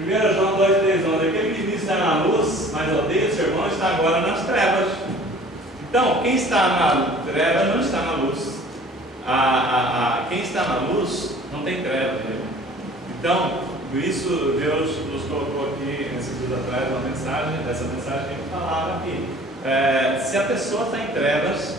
1 João 2,3: aquele que diz estar na luz, mas odeia o seu irmão, está agora nas trevas. Então, quem está na treva não está na luz. Quem está na luz não tem trevas, né? Então, por isso Deus nos colocou aqui, nesses dias atrás, uma mensagem, essa mensagem que a gente falava aqui. Se a pessoa está em trevas,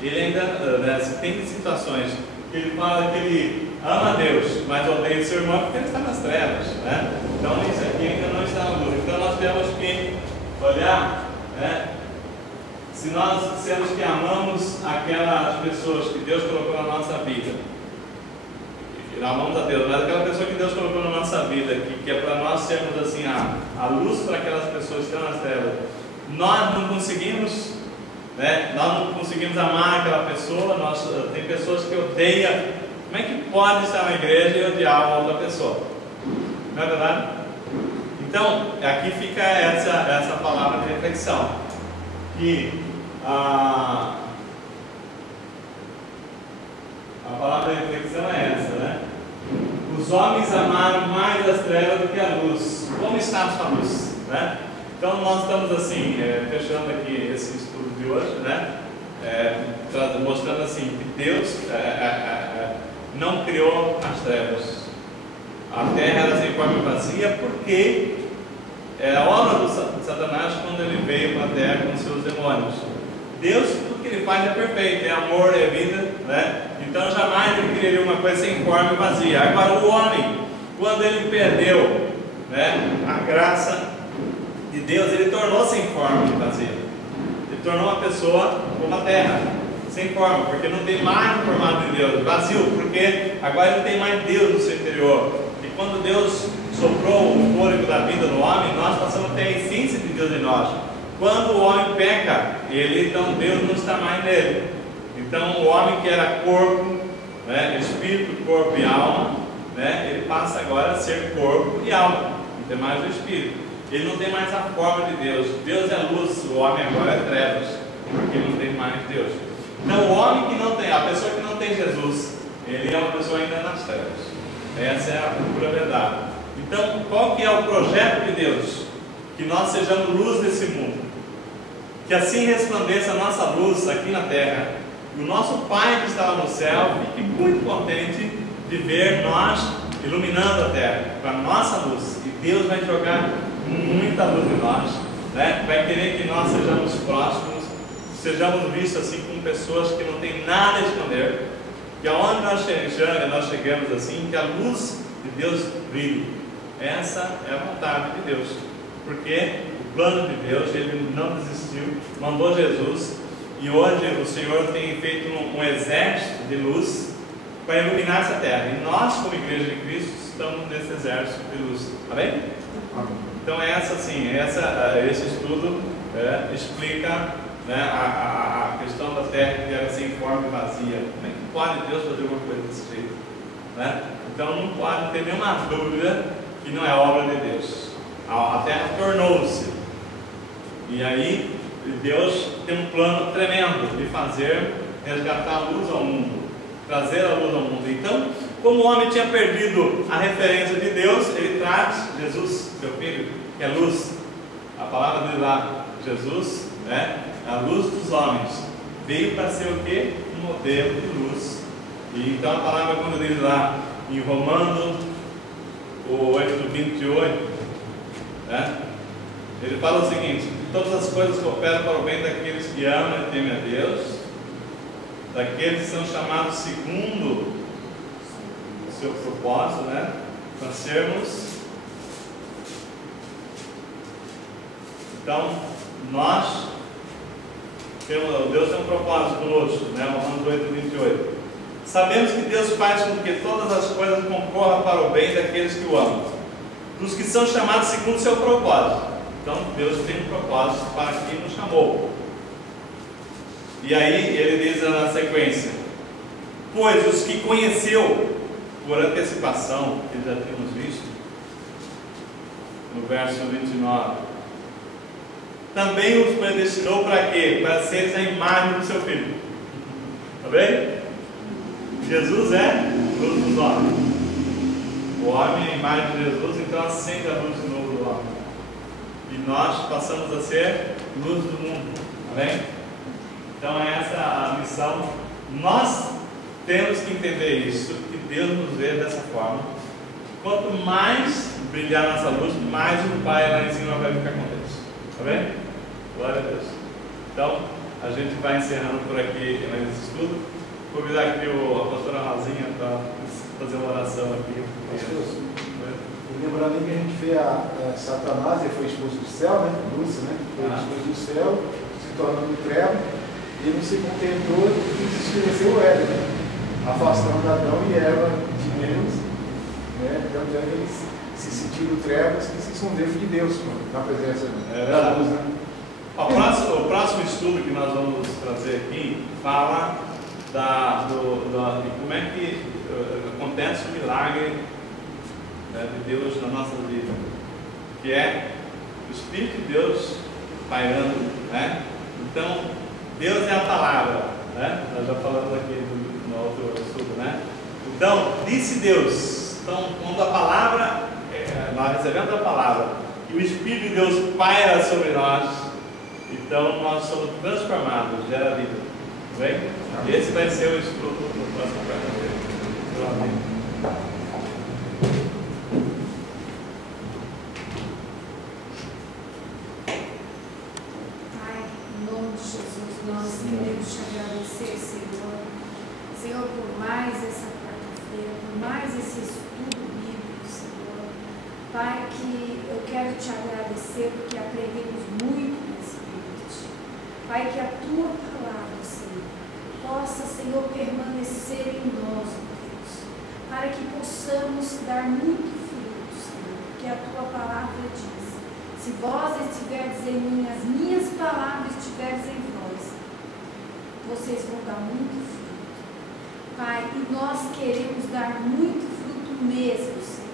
ele ainda, se tem situações que ele fala que ele ama a Deus, mas odeia o seu irmão porque ele está nas trevas, né? Então isso aqui ainda não está na luz. Então nós temos que olhar, né? Se nós dissemos que amamos aquelas pessoas que Deus colocou na nossa vida, amamos a Deus, mas aquela pessoa que Deus colocou na nossa vida, que é para nós sermos assim a luz para aquelas pessoas que estão nas trevas, nós não conseguimos, né? Nós não conseguimos amar aquela pessoa. Tem pessoas que odeiam. Como é que pode estar na igreja e odiar uma outra pessoa? Não é verdade? Então, aqui fica essa palavra de reflexão, que a palavra de reflexão é essa, né? Os homens amaram mais as trevas do que a luz. Como está a sua luz, né? Então nós estamos assim, fechando aqui esse estudo de hoje, né? Mostrando assim que Deus não criou as trevas. A terra era sem forma e vazia, porque é a obra do Satanás quando ele veio para a terra com seus demônios. Deus, tudo que ele faz é perfeito, é amor, é vida, né? Então jamais ele criaria uma coisa sem forma e vazia. Agora o homem, quando ele perdeu, né, a graça de Deus, ele tornou sem forma e vazia. Ele tornou uma pessoa como a terra, sem forma, porque não tem mais o formato de Deus, vazio, porque agora não tem mais Deus no seu interior. E quando Deus soprou o fôlego da vida no homem, nós passamos a ter a essência de Deus em nós. Quando o homem peca, então Deus não está mais nele. Então o homem que era corpo, né, espírito, corpo e alma, né, ele passa agora a ser corpo e alma, não tem mais o espírito. Ele não tem mais a forma de Deus. Deus é luz, o homem agora é trevas, porque não tem mais Deus. Então o homem que não tem, a pessoa que não tem Jesus, ele é uma pessoa ainda nas trevas. Essa é a pura verdade. Então, qual que é o projeto de Deus? Que nós sejamos luz desse mundo. Que assim resplandeça a nossa luz aqui na terra. E o nosso Pai que está lá no céu fique muito contente de ver nós iluminando a terra com a nossa luz. E Deus vai jogar muita luz em nós, né? Vai querer que nós sejamos próximos, sejamos vistos assim como pessoas que não tem nada a esconder. Que aonde nós chegamos assim, que a luz de Deus brilhe. Essa é a vontade de Deus. Porque o plano de Deus, Ele não desistiu, mandou Jesus. E hoje o Senhor tem feito um exército de luz para iluminar essa terra. E nós, como Igreja de Cristo, estamos nesse exército de luz. Amém? Então esse estudo explica, né, a questão da terra que era sem forma e vazia. Como é que pode Deus fazer uma coisa desse jeito? Né? Então não pode ter nenhuma dúvida que não é obra de Deus. A terra tornou-se. E aí Deus tem um plano tremendo de resgatar a luz ao mundo, trazer a luz ao mundo. Então, como o homem tinha perdido a referência de Deus, ele traz Jesus, seu filho, que é luz. A palavra dele lá, Jesus, a luz dos homens, veio para ser o quê? Um modelo de luz. E então a palavra, quando diz lá em Romanos 8:28, ele fala o seguinte: todas as coisas cooperam para o bem daqueles que amam e temem a Deus, daqueles que são chamados segundo o seu propósito, para sermos. Então, Deus tem um propósito conosco, Romanos 8:28. Sabemos que Deus faz com que todas as coisas concorram para o bem daqueles que o amam, dos que são chamados segundo o seu propósito. Então, Deus tem um propósito para quem nos chamou. E aí, ele diz na sequência: pois os que conheceu por antecipação, que já tínhamos visto, no verso 29, também os predestinou para quê? Para seres a imagem do seu Filho. Está bem? Jesus é luz dos homens. O homem é a imagem de Jesus, então acende a luz de novo do homem. E nós passamos a ser luz do mundo. Amém? Então essa é a missão. Nós temos que entender isso, que Deus nos vê dessa forma. Quanto mais brilhar nossa luz, mais o Pai lá em cima vai ficar com Deus. Está bem? Glória a Deus. Então, a gente vai encerrando por aqui nesse estudo. Vou convidar aqui a pastora Rosinha para fazer uma oração aqui. Lembrando que a gente vê Satanás, ele foi expulso do céu, Lúcifer, foi expulso do céu, se tornando treva, e ele não se contentou de desfalecer o Éden, afastando Adão e Eva de Deus, então eles se sentiram trevas e se esconderam de Deus, na presença da luz. O próximo estudo que nós vamos trazer aqui fala de como é que acontece o milagre de Deus na nossa vida, que é o Espírito de Deus pairando, Então, Deus é a palavra, Nós já falamos aqui no outro estudo, Então, disse Deus. Então, quando a palavra, nós recebemos a palavra e o Espírito de Deus paira sobre nós, então nós somos transformados, gera vida. Bem? Esse vai ser o estudo do próximo quarta-feira. Amém. Pai, em nome de Jesus, nós queremos te agradecer, Senhor, por mais essa quarta-feira, por mais esse estudo bíblico, Senhor. Pai, que eu quero te agradecer porque aprendemos muito nesse vídeo. Pai, que a tua palavra, Senhor, possa, Senhor, permanecer em nós, Deus, para que possamos dar muito fruto, Senhor, porque a tua palavra diz: se vós estiverdes em mim, as minhas palavras estiverdes em vós, vocês vão dar muito fruto. Pai, e nós queremos dar muito fruto mesmo, Senhor.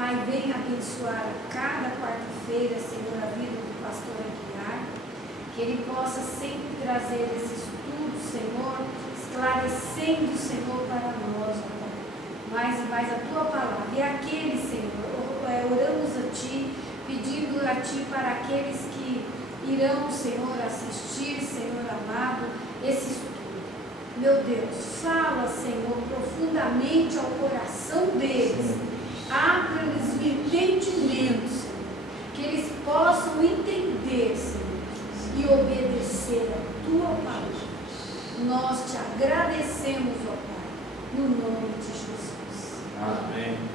Pai, venha abençoar a cada quarta-feira, Senhor, a vida do pastor Aguiar, que ele possa sempre trazer esse estudo, Senhor, esclarecendo, Senhor, para nós, ó Pai, mais e mais a Tua palavra. E aqueles, Senhor, oramos a Ti, pedindo a Ti para aqueles que irão, Senhor, assistir, Senhor amado, esse estudo. Meu Deus, fala, Senhor, profundamente ao coração deles. Abra-lhes o entendimento, Senhor, que eles possam entender, Senhor, e obedecer a Tua palavra. Nós te agradecemos, ó Pai, no nome de Jesus. Amém.